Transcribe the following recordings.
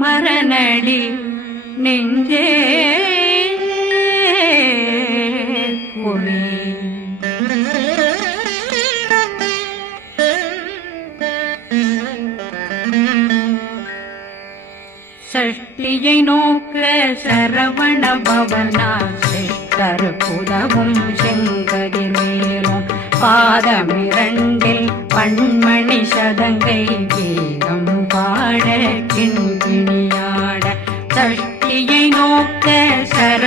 மரணடி நெஞ்சே குழி சஷ்டியை நோக்க சரவண பவனா சிஷ்டர் புதவும் மேலும் பாதமிரண்டில் பண்மணி சதங்கை கீதம் பாட கிண்கிணியாட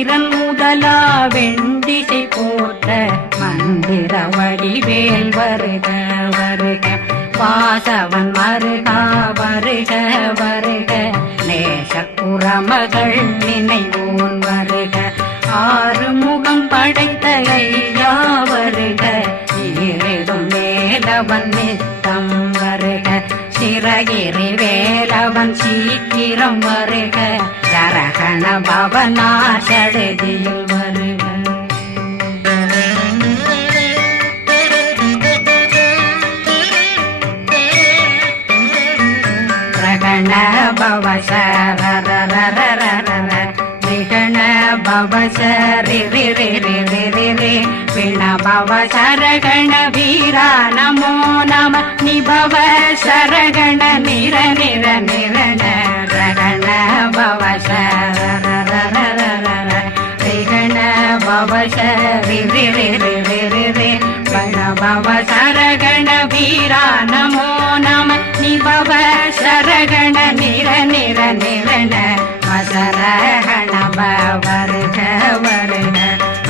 இந்திரன் முதலா வெண்டிசை போட்ட மந்திர வடிவேல் வருக வருக. வாசவன் மருகா வருக வருக. நேசப்புறமகள் நினைவோன் வருக. ஆறு முகம் படைத்த ஐயா வருக. ஈரிடும் மேலவன் நித்தம் வருக. சிறகிரி வேலவன் சீக்கிரம் வருக. சரகண பவனா சடுதியில் வருக. ரகண பவ சரரரரரரர பவ சரி ரி பவ சரகண வீரா நமோ நம நிபவ சரகண நிர நிர நிரண ரகண பவ சரரரரரர பவ சரி பவ சரகண வீரா நமோ நம நிபவ சரகண நிர நிர நிரண அசரகண வருக வருக.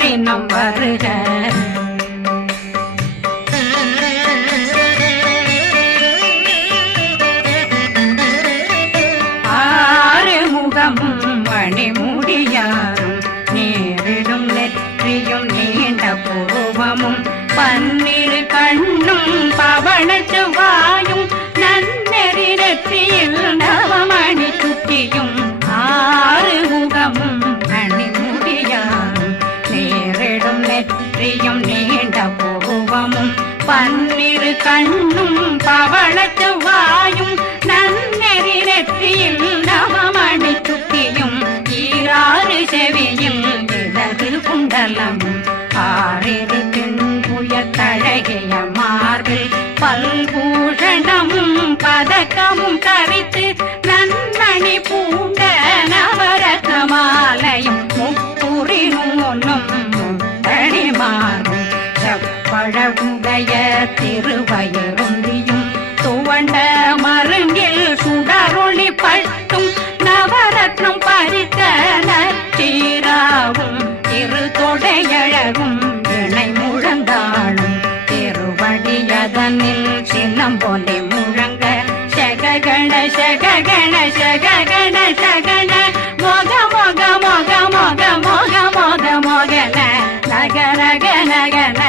குகந்தினம் வருக. கண்ணும் பவள செவ்வாயும் நன்னெறி நெற்றியில் நவமணி சுத்தியும் ஈராறு செவியும் இடது குண்டலமும். உடைய திருவயருந்தியும் துவண்ட மருங்கில் சுடரொளி பட்டும் நவரத்னம் பறித்த நச்சீராவும் திரு தொடையழகும் இணை முழந்தாளும் திருவடியதனில் சின்னம் போலே முழங்க. சககண சககண சககண சகண மோக மோக மோக மோக மோக மோக மோகன. நகரக நகன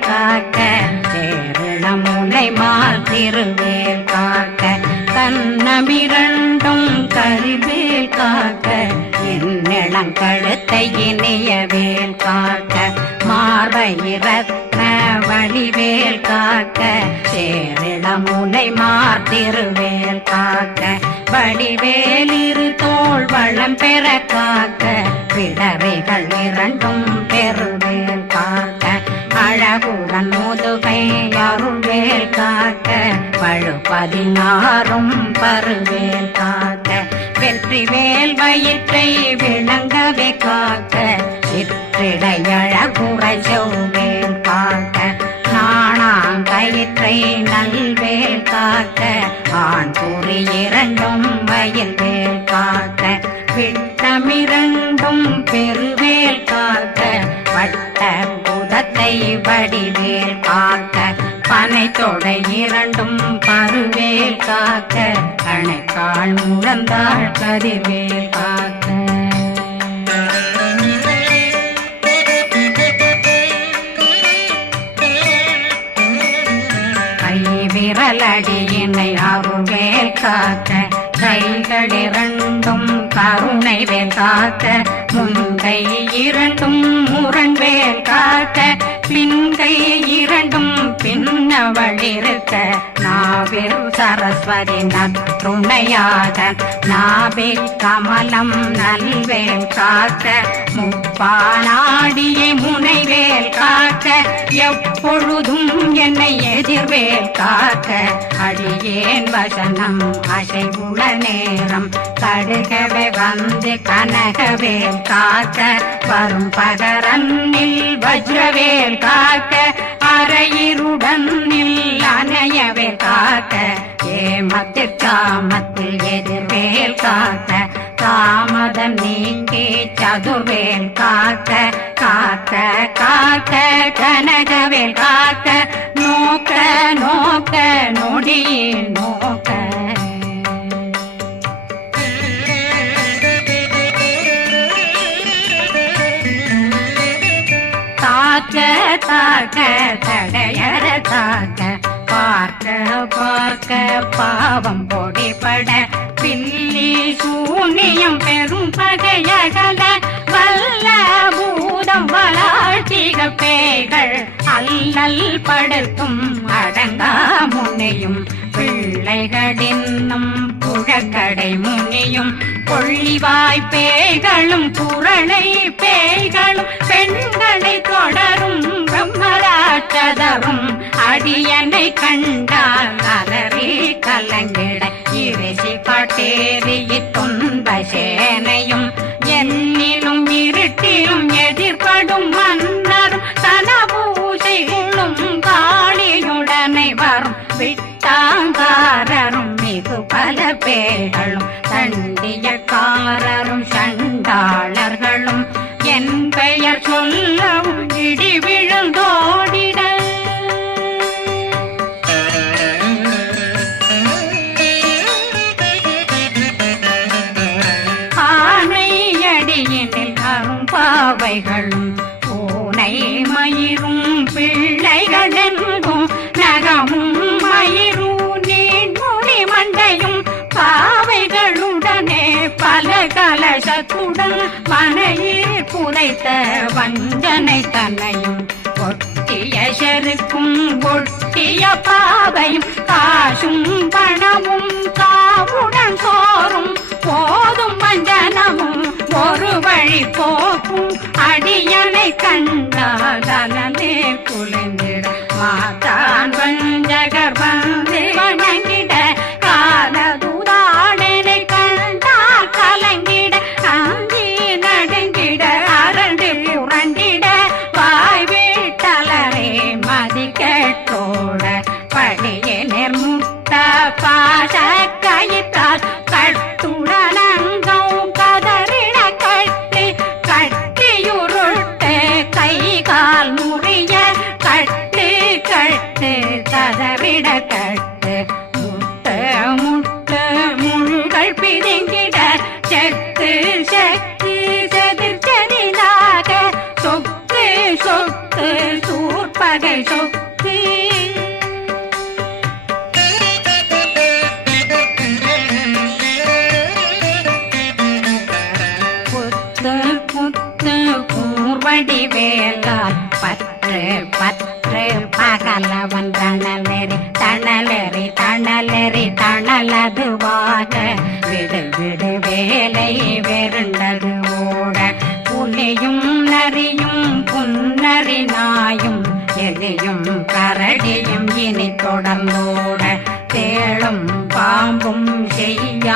காக்க சேருளமுனை மால் திருவேல் காக்க தன்னமிரண்டும் கருவேல் காக்க என்னிடம் கழுத்தை இனியவேல் காக்க மார்பயிரத்ன வழிவேல் காக்க சேரிளமுனை மார்த்திருவேல் காக்க வழிவேலிரு தோல் வளம் பெற காக்க பிளவைகள் இரண்டும் பெறுவேல் அழகுடன் முதுகை அருள்வேல் காக்க பழு பதினாறும் பருவேல் காக்க வெற்றி வேல் வயிற்றை விளங்கவே காக்க சிற்றிடையழகுறை செவ்வேல் காக்க நாணாங்கயிற்றை நல்வேல் காக்க ஆண் கூறி இரண்டும் வயல்வேல் காக்க விட்டமிரண்டும் பெரு புதத்தை வடிவேல் காக்க பனை இரண்டும் பருவேல் காக்க கணைக்கால் முழந்தாள் கருவேல் காக்க. கை விரலடியினை அருவேல் காக்க கைகளிரண்டும் கருணை வேல் காக்க முன்கை இரண்டும் முரண் வேல் காக்க பின்கை இரண்டும் பின்னவளிருக்க நாவில் சரஸ்வதி நற்றுணையாக நாவில் கமலம் நல்வேன் காக்க முப்பானாடியை முனைவேல் காக்க எப்பொழுதும் என்னை எதிர்வேல் காக்க. அடியேன் வசனம் அசைவுள நேரம் கடுகவே வந்து கனகவேல் காக்க. வரும் பகரன்னில் வஜ்ரவேல் காக்க அரையிருடன் அணையவே காக்க. ஏமத்தில் காமத்தில் எதிர்வேல் காக்க தாமதம் நீக்கி சதுர்வேல் காக்க காக்க காக்க கனகவேல் காக்க நோக்க நோக்க நொடியில் நோக்க. தாக்க தாக்க தடையற தாக்க பார்க்க பார்க்க பாவம் பொடிபட பில்லி சூ சூனியம் பெரும் பகையகல வல்ல பூதம் வளா கார்த்திக பேய்கள் அல்லல் படுத்தும் அடங்கா முனையும் பிள்ளைகளின்னும் புழக்கடை முனியும் கொள்ளிவாய் பேய்களும் குரளை பேய்களும் பெண்களை தொடரும் பிரம்மராட்சதரும் அடியனை கண்டால் அலறி கலங்கிட இறைசி காட்டேறி துன்ப மனையில் வஞ்சனை தன்னையும் ஒட்டிய செருக்கும் ஒட்டிய பாவையும் காசும் பணமும் காவுடன் சோறும் போதும் வஞ்சனமும் ஒரு வழி போக்கும் அடியனை கண்டாதனே குளிந்திட மாதான் வஞ்சகர்வன்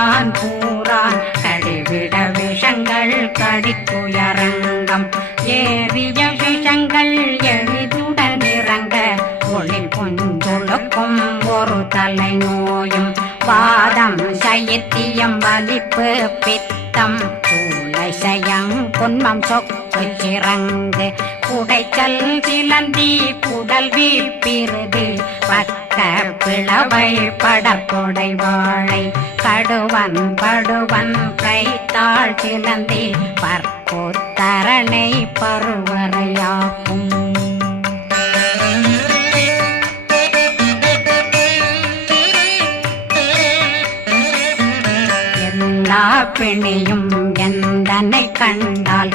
செய்யான் பூரான் கடிவிட விஷங்கள் கடித்துயரங்கம். ஏறிய விஷங்கள் எளிதுடன் இறங்க. ஒளி பொஞ்சொழுக்கும் ஒரு தலை நோயும். வாதம் சைத்தியம் வலிப்பு பித்தம். சயம் பொன்மம் சொக்கு சிறங்கு. குடைச்சல் சிலந்தி குடல் வீப்பிருது பக்க பிளவை படற்கொடை வாழை கடுவன் படுவன் கைத்தாள் சிலந்தி பற்போத்தரணை பருவரையாக்கும் எல்லா பிணியும் எந்தனை கண்டால்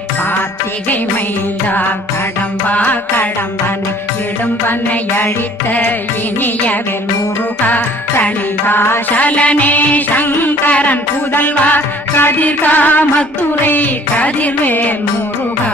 கார்த்திகை மைந்தா கடம்பா கடம்பனை இடும்பனை அழித்த இனியவர் முருகா தனிகாசலனே சங்கரன் புதல்வா கதிர்காமத்துறை கதிர்வேல் முருகா.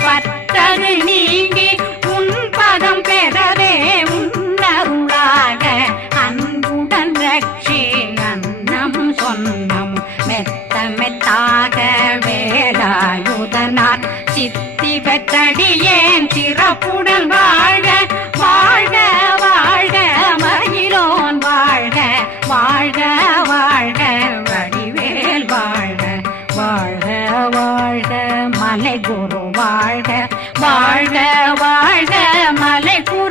ஏன் சிறப்புடன் வாழ வாழ்க வாழ்க மயிலோன் வாழ்க வாழ்க வாழ்க வடிவேல் வாழ்க வாழ்க வாழ்க மலை குரு வாழ்க வாழ்க வாழ்க மலை குரு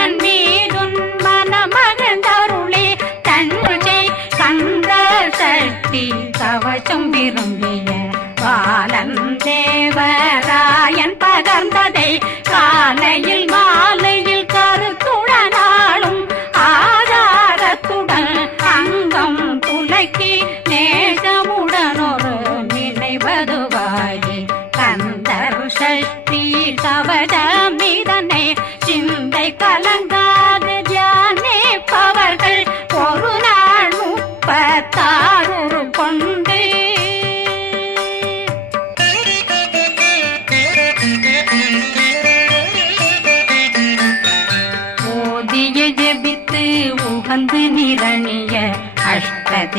கவசம் பாலன்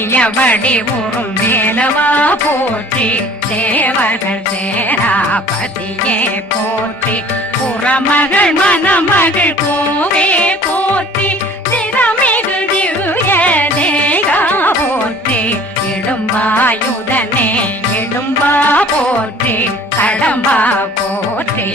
மேவியபடி உறும் வேலவா போற்றி தேவர்கள் சேராபதியே போற்றி. புறமகள் மணமகள் கோவே போற்றி திறமிகு திவ்ய தேகா போற்றி. இடும்பாயுதனே இடும்பா போற்றி கடம்பா போற்றி.